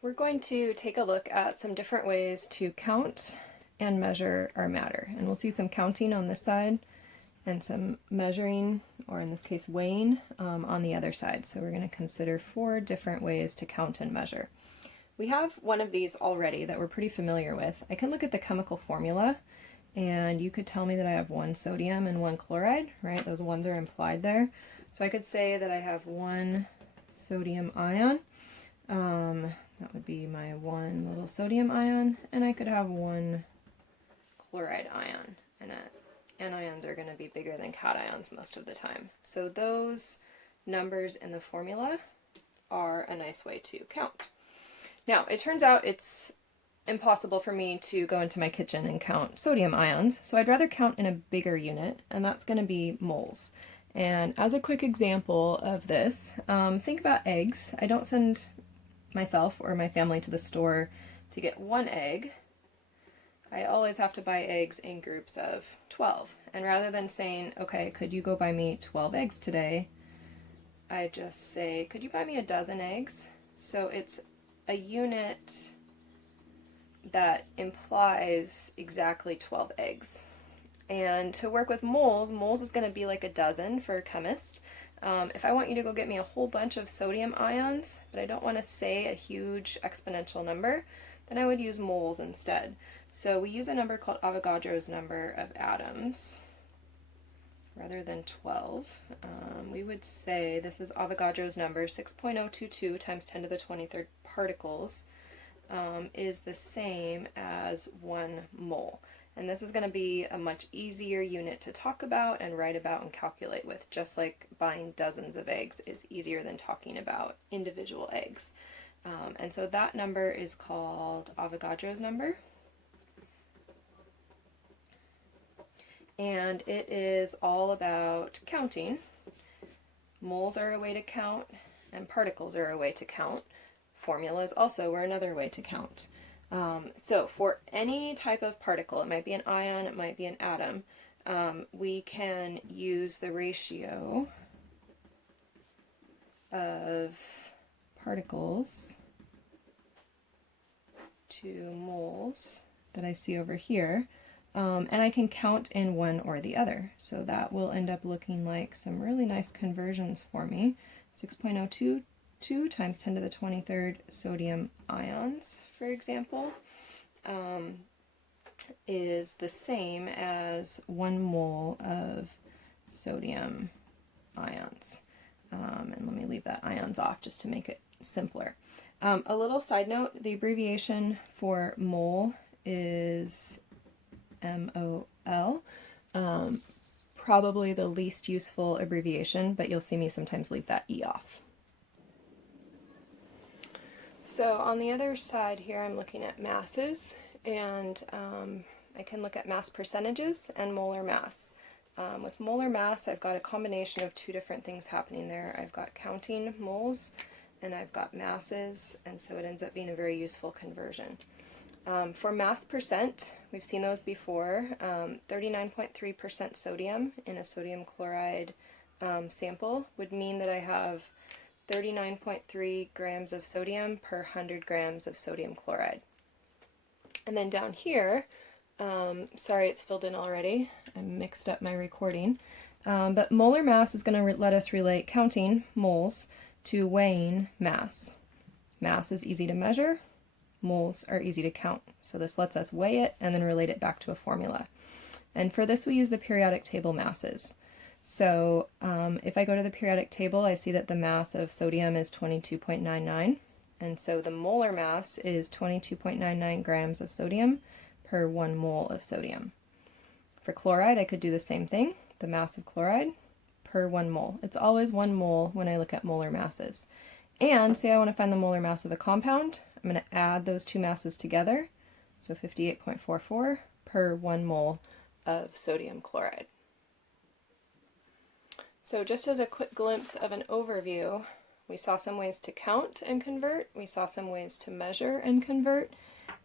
We're going to take a look at some different ways to count and measure our matter. And we'll see some counting on this side and some measuring, or in this case weighing, on the other side. So we're going to consider 4 different ways to count and measure. We have one of these already that we're pretty familiar with. I can look at the chemical formula and you could tell me that I have 1 sodium and 1 chloride, right? Those ones are implied there. So I could say that I have 1 sodium ion. That would be my 1 little sodium ion, and I could have 1 chloride ion, and anions are going to be bigger than cations most of the time. So those numbers in the formula are a nice way to count. Now, it turns out it's impossible for me to go into my kitchen and count sodium ions, so I'd rather count in a bigger unit, and that's going to be moles. And as a quick example of this, think about eggs. I don't send myself or my family to the store to get 1 egg. I always have to buy eggs in groups of 12. And rather than saying, okay, could you go buy me 12 eggs today, I just say, could you buy me a dozen eggs? So it's a unit that implies exactly 12 eggs. And to work with moles, moles is going to be like a dozen for a chemist. If I want you to go get me a whole bunch of sodium ions, but I don't want to say a huge exponential number, then I would use moles instead. So we use a number called Avogadro's number of atoms rather than 12. We would say this is Avogadro's number, 6.022 times 10 to the 23rd particles is the same as 1 mole. And this is going to be a much easier unit to talk about and write about and calculate with, just like buying dozens of eggs is easier than talking about individual eggs. And so that number is called Avogadro's number. And it is all about counting. Moles are a way to count, and particles are a way to count. Formulas also are another way to count. So for any type of particle, it might be an ion, it might be an atom, we can use the ratio of particles to moles that I see over here, and I can count in one or the other. So that will end up looking like some really nice conversions for me. 6.022 times 10 to the 23rd sodium ions, for example, is the same as 1 mole of sodium ions. And let me leave that ions off just to make it simpler. A little side note, the abbreviation for mole is MOL. Probably the least useful abbreviation, but you'll see me sometimes leave that E off. So on the other side here, I'm looking at masses, and I can look at mass percentages and molar mass. With molar mass, I've got a combination of 2 different things happening there. I've got counting moles, and I've got masses, and so it ends up being a very useful conversion. For mass percent, we've seen those before. 39.3% sodium in a sodium chloride sample would mean that I have 39.3 grams of sodium per 100 grams of sodium chloride. And then down here, sorry it's filled in already, I mixed up my recording, but molar mass is going to let us relate counting moles to weighing mass. Mass is easy to measure, moles are easy to count. So this lets us weigh it and then relate it back to a formula. And for this we use the periodic table masses. So if I go to the periodic table, I see that the mass of sodium is 22.99, and so the molar mass is 22.99 grams of sodium per 1 mole of sodium. For chloride, I could do the same thing, the mass of chloride per 1 mole. It's always 1 mole when I look at molar masses. And say I want to find the molar mass of a compound, I'm going to add those 2 masses together, so 58.44 per 1 mole of sodium chloride. So just as a quick glimpse of an overview, we saw some ways to count and convert, we saw some ways to measure and convert,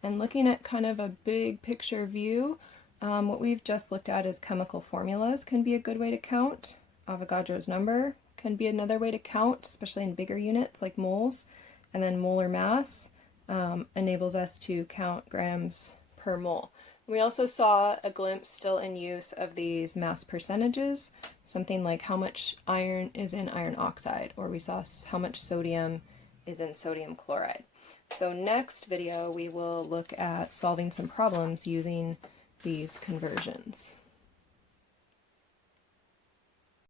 and looking at kind of a big picture view, what we've just looked at is chemical formulas can be a good way to count. Avogadro's number can be another way to count, especially in bigger units like moles, and then molar mass enables us to count grams per mole. We also saw a glimpse still in use of these mass percentages, something like how much iron is in iron oxide, or we saw how much sodium is in sodium chloride. So next video we will look at solving some problems using these conversions.